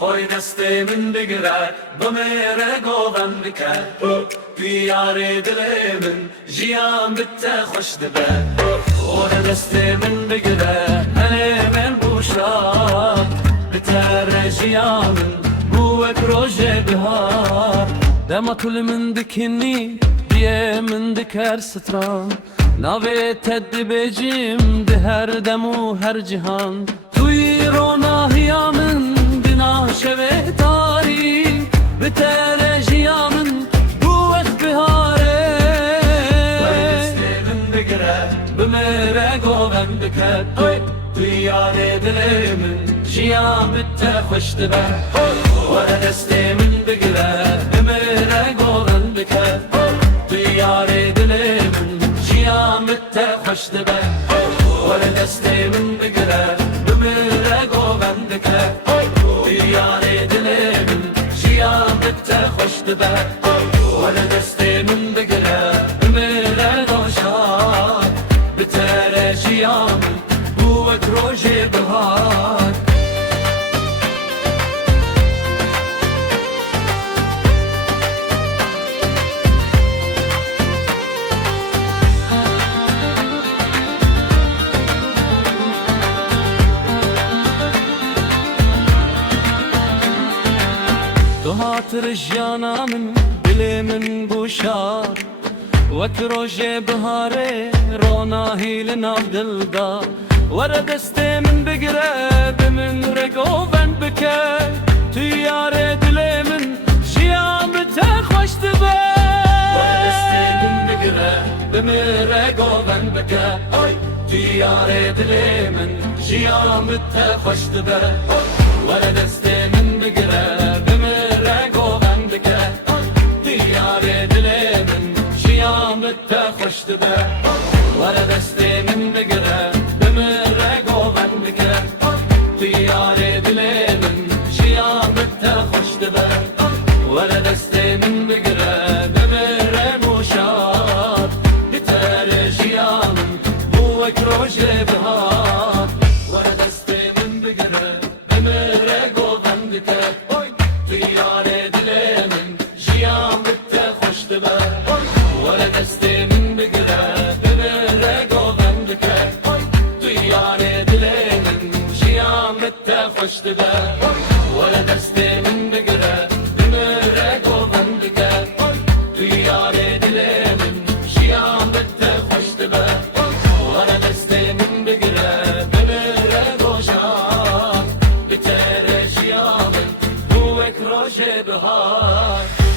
Hoy deste min digre, bimere govan bike Diyarê dilê min, jiyan bitte xweş dibe Hoy deste min digre, henê bên bûşan Bi te re jiyan min, bû wek rojê bihar Dema kulî min dikinî, diyê min diker stran Navê te dibêjim di her dem û her cihan Tu yî ronahiya min şeve tarî bi te re jiya min bû wek biharê Destê min digire bi me re goven dike Tu yarê dilê min jiyan bi te xweş dibe Were destê min digire bi me re goven dike Tu yarê dilê min jiyan bi te xweş dibe Were destê min digire bi me re goven dike Diyarê dilê min jiyan bi te xweş dibe Were destê min digire bi me re doşan Bi te re jiyan min bû wek rojê bihar Tu hatır jiyana min, dilê min bûşar Wek rojê biharê, ronahî li nav dil da Were destê min bigire, bi min re goven bike Tu yarê dilê min, jiyan bi te xweş dibe Were destê min bigire, bi min re goven bike Tu yarê dilê min, jiyan bi te xweş dibe Were destê min bigire, bi min re goven bike Tu yarê dilê min, jiyan bi te xweş dibe Were destê min bigire, bi min re goven bike Tu yarê dilê min, jiyan bi te xweş dibe Were destê min bigire, bi min re nûşan Bi te re jiyan min, bû wek rojê bihar Were destê min bigire, bi min re goven bike Tu yarê dilê min, jiyan bi te xweş dibe Were destê min bigire, bi min re goven bike Tu yarê dilê min, jiyan bi te xweş dibe Were destê min bigire, bi min re goven bike Tu yarê dilê min, jiyan bi te xweş dibe Were destê min bigire, bi min re doşan Bi te re jiyan min, bû wek rojê bihar